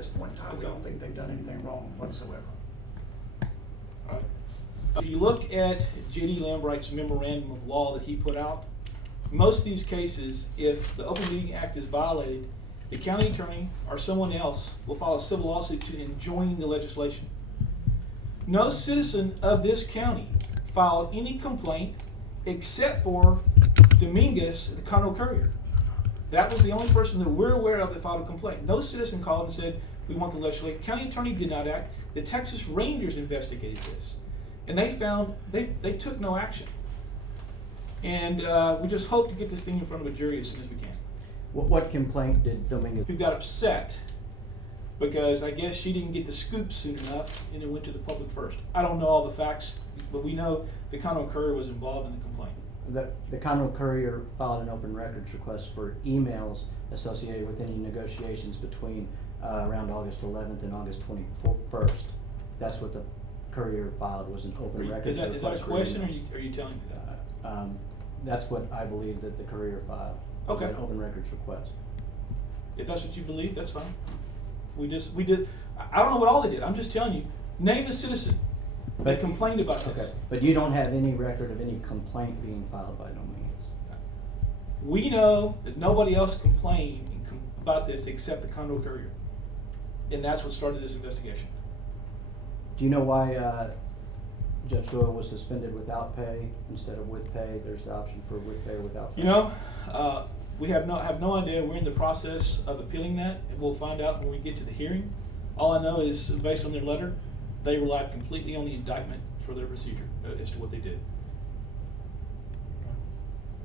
this point in time, we don't think they've done anything wrong whatsoever. All right. If you look at J.D. Lambright's memorandum of law that he put out, most of these cases, if the Open Meeting Act is violated, the county attorney or someone else will file a civil lawsuit to enjoin the legislation. No citizen of this county filed any complaint except for Dominguez, the Conroe Courier. That was the only person that we're aware of that filed a complaint. No citizen called and said, we want the legislation. County attorney did not act. The Texas Rangers investigated this. And they found, they took no action. And we just hope to get this thing in front of a jury as soon as we can. What complaint did Dominguez? Who got upset because I guess she didn't get the scoop soon enough and it went to the public first. I don't know all the facts, but we know the Conroe Courier was involved in the complaint. The Conroe Courier filed an open records request for emails associated with any negotiations between around August 11th and August 21st. That's what the Courier filed, was an open records request. Is that a question, or are you telling me that? That's what I believe that the Courier filed. Okay. An open records request. If that's what you believe, that's fine. We did. I don't know what all they did. I'm just telling you. Name the citizen that complained about this. Okay, but you don't have any record of any complaint being filed by Dominguez. We know that nobody else complained about this except the Conroe Courier, and that's what started this investigation. Do you know why Judge Doyal was suspended without pay instead of with pay? There's the option for with pay or without pay. You know, we have no idea. We're in the process of appealing that, and we'll find out when we get to the hearing. All I know is, based on their letter, they relied completely on the indictment for their procedure as to what they did.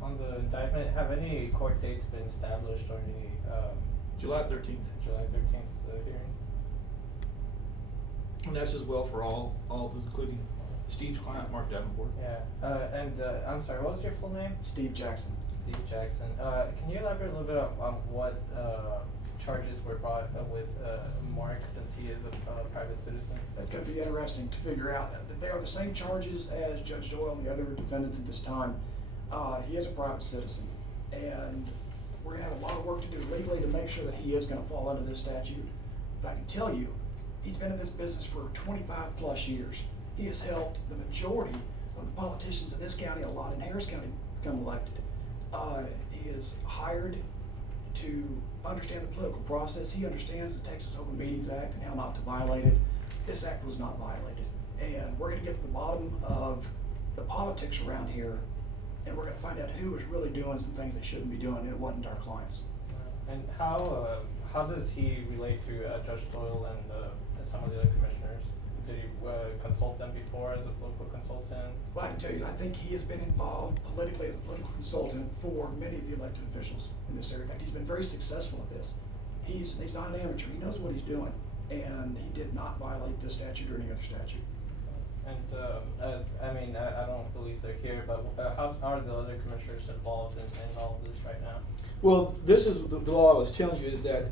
On the indictment, have any court dates been established or any July 13th. July 13th hearing? And that's as well for all of us, including Steve's client, Mark Davenport. Yeah, and I'm sorry, what was your full name? Steve Jackson. Steve Jackson. Can you elaborate a little bit on what charges were brought with Mark, since he is a private citizen? That's going to be interesting to figure out. That they are the same charges as Judge Doyal and the other defendants at this time. He is a private citizen, and we're going to have a lot of work to do legally to make sure that he is going to fall under this statute. But I can tell you, he's been in this business for 25 plus years. He has helped the majority of the politicians in this county, a lot in Harris County, become elected. He is hired to understand the political process. He understands the Texas Open Meetings Act and how not to violate it. This act was not violated. And we're going to get to the bottom of the politics around here, and we're going to find out who is really doing some things they shouldn't be doing, and it wasn't our clients. And how does he relate to Judge Doyal and some of the other commissioners? Did you consult them before as a political consultant? Well, I can tell you, I think he has been involved politically as a political consultant for many of the elected officials in this area. In fact, he's been very successful at this. He's not an amateur. He knows what he's doing, and he did not violate this statute or any other statute. And I mean, I don't believe they're here, but how are the other commissioners involved in all of this right now? Well, this is the law I was telling you, is that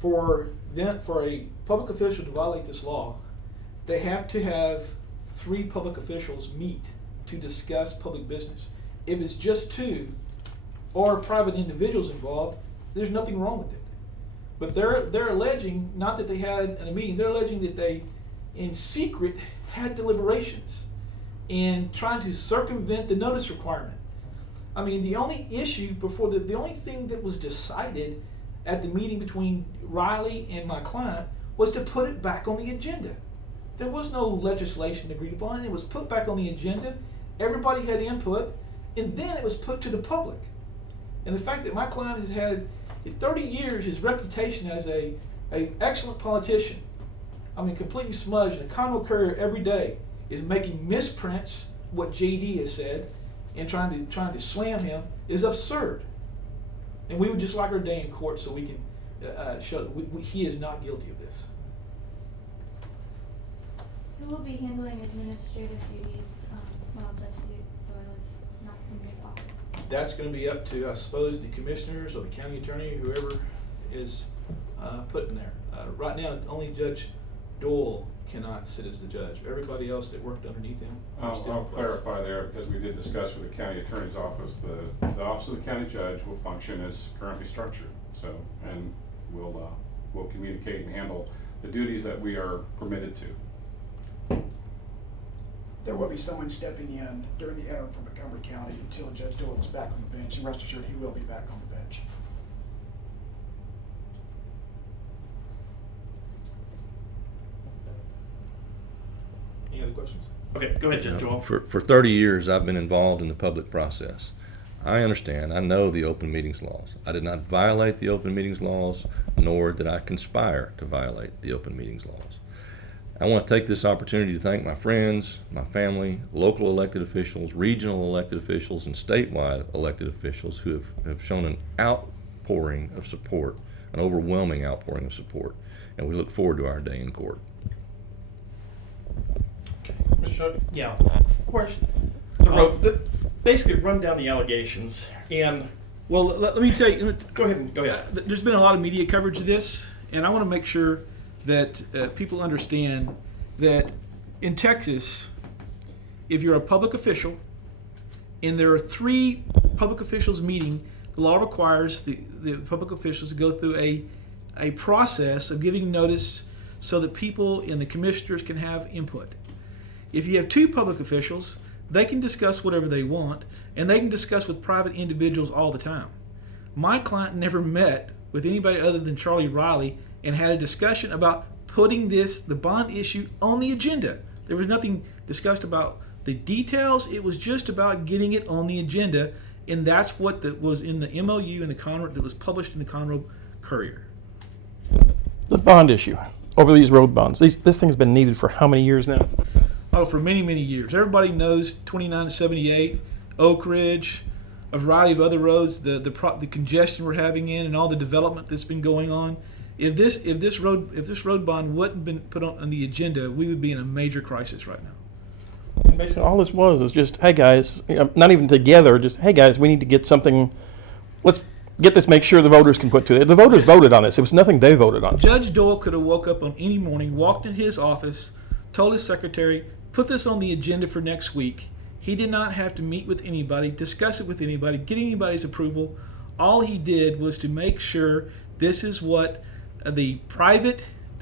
for a public official to violate this law, they have to have 3 public officials meet to discuss public business. If it's just 2 or private individuals involved, there's nothing wrong with it. But they're alleging, not that they had a meeting, they're alleging that they, in secret, had deliberations and trying to circumvent the notice requirement. I mean, the only issue before the only thing that was decided at the meeting between Riley and my client was to put it back on the agenda. There was no legislation agreed upon. It was put back on the agenda. Everybody had input, and then it was put to the public. And the fact that my client has had, in 30 years, his reputation as a excellent politician, I mean, completely smudged. And the Conroe Courier every day is making misprints what JD has said and trying to slam him is absurd. And we would just like our day in court so we can show that he is not guilty of this. Who will be handling administrative duties while Judge Doyal is not in his office? That's going to be up to, I suppose, the commissioners or the county attorney, whoever is put in there. Right now, only Judge Doyal cannot sit as the judge. Everybody else that worked underneath him. I'll clarify there, because we did discuss with the county attorney's office, the office of the county judge will function as currently structured. So, and we'll will communicate and handle the duties that we are permitted to. There will be someone stepping in during the interim from Montgomery County until Judge Doyal is back on the bench, and rest assured, he will be back on the bench. Any other questions? Okay, go ahead, Judge Doyal. For 30 years, I've been involved in the public process. I understand, I know the open meetings laws. I did not violate the open meetings laws, nor did I conspire to violate the open meetings laws. I want to take this opportunity to thank my friends, my family, local elected officials, regional elected officials, and statewide elected officials who have shown an outpouring of support, an overwhelming outpouring of support, and we look forward to our day in court. Mr. Choate? Yeah. Question. Basically, run down the allegations and Well, let me tell you. go ahead. There's been a lot of media coverage of this, and I want to make sure that people understand that in Texas, if you're a public official and there are 3 public officials meeting, the law requires the public officials to go through a process of giving notice so that people and the commissioners can have input. If you have 2 public officials, they can discuss whatever they want, and they can discuss with private individuals all the time. My client never met with anybody other than Charlie Riley and had a discussion about putting the bond issue on the agenda. There was nothing discussed about the details. It was just about getting it on the agenda, and that's what was in the MOU and that was published in the Conroe Courier. the bond issue over these road bonds. This thing's been needed for how many years now? Oh, for many, many years. Everybody knows 2978, Oak Ridge, a variety of other roads, the congestion we're having in, and all the development that's been going on. If this road bond wouldn't been put on the agenda, we would be in a major crisis right now. And basically, all this was just, hey guys, not even together, just hey guys, we need to get something. Let's get this. Make sure the voters can put to it. The voters voted on this. It was nothing they voted on. Judge Doyal could have woke up on any morning, walked in his office, told his secretary, put this on the agenda for next week. He did not have to meet with anybody, discuss it with anybody, get anybody's approval. All he did was to make sure this is what the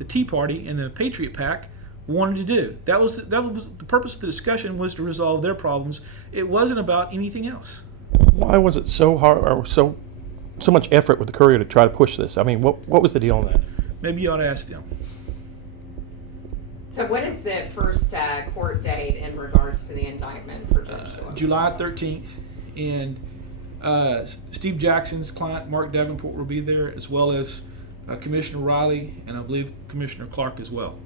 Tea Party and the Patriot PAC wanted to do. That was the purpose of the discussion, was to resolve their problems. It wasn't about anything else. Why was it so hard or so much effort with the Courier to try to push this? I mean, what was the deal on that? Maybe you ought to ask them. So what is the first court date in regards to the indictment for Judge Doyal? July 13th, and Steve Jackson's client, Mark Davenport, will be there, as well as Commissioner Riley, and I believe Commissioner Clark as well.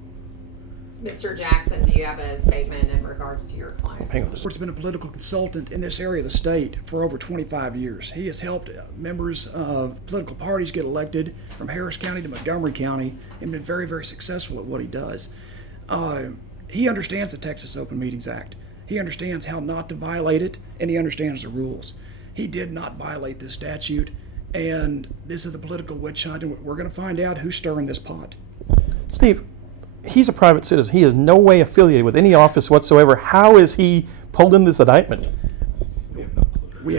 Mr. Jackson, do you have a statement in regards to your client? Hang on. He's been a political consultant in this area of the state for over 25 years. He has helped members of political parties get elected from Harris County to Montgomery County and been very, very successful at what he does. He understands the Texas Open Meetings Act. He understands how not to violate it, and he understands the rules. He did not violate this statute, and this is a political witch hunt, and we're going to find out who's stirring this pot. Steve, he's a private citizen. He is no way affiliated with any office whatsoever. How is he pulled into this indictment? We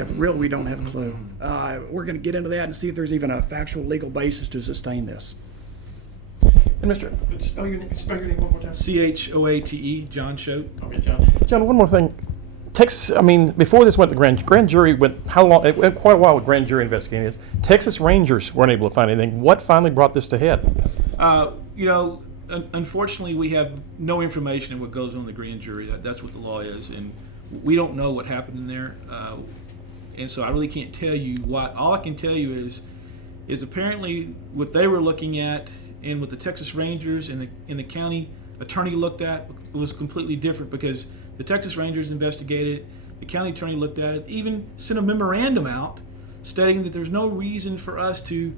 don't have a clue. We're going to get into that and see if there's even a factual legal basis to sustain this. And Mr. Spell your name one more time. Choate, John Choate. Okay, John. John, one more thing. Texas, I mean, before this went to grand jury, how long? It went quite a while with grand jury investigating this. Texas Rangers weren't able to find anything. What finally brought this to head? Unfortunately, we have no information on what goes on in the grand jury. That's what the law is, and we don't know what happened in there. And so I really can't tell you why. All I can tell you is apparently what they were looking at and what the Texas Rangers and the county attorney looked at was completely different, because the Texas Rangers investigated it, the county attorney looked at it, even sent a memorandum out stating that there's no reason for us to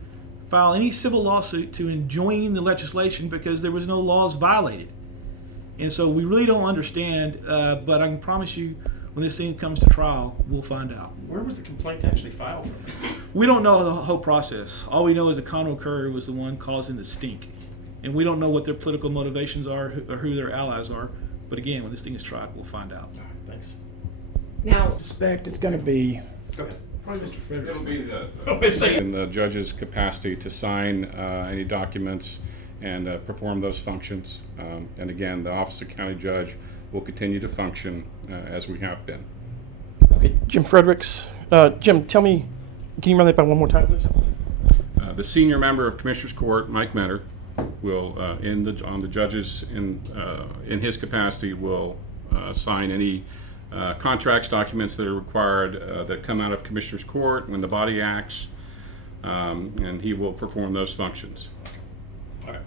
file any civil lawsuit to enjoin the legislation because there was no laws violated. And so we really don't understand, but I can promise you when this thing comes to trial, we'll find out. Where was the complaint actually filed from? We don't know the whole process. All we know is the Conroe Courier was the one causing the stink. And we don't know what their political motivations are or who their allies are. But again, when this thing is tried, we'll find out. Thanks. Now, I suspect it's going to be Go ahead. Probably Mr. Fredericks. It'll be Oh, it's like- in the judge's capacity to sign any documents and perform those functions. And again, the Office of County Judge will continue to function as we have been. Okay, Jim Fredericks. Jim, tell me, can you run that by one more time, please? The senior member of Commissioners Court, Mike Metter, will, on the judges in his capacity, will sign any contracts, documents that are required that come out of Commissioners Court when the body acts, and he will perform those functions. All right.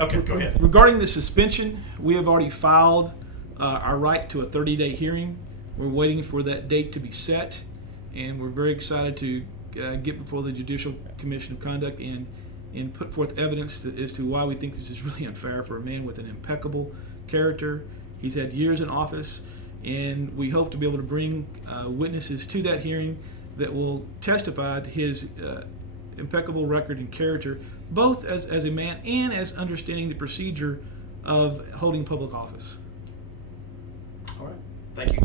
Okay, go ahead. Regarding the suspension, we have already filed our right to a 30-day hearing. We're waiting for that date to be set, and we're very excited to get before the Judicial Commission of Conduct and put forth evidence as to why we think this is really unfair for a man with an impeccable character. He's had years in office, and we hope to be able to bring witnesses to that hearing that will testify to his impeccable record and character, both as a man and as understanding the procedure of holding public office. All right. Thank you.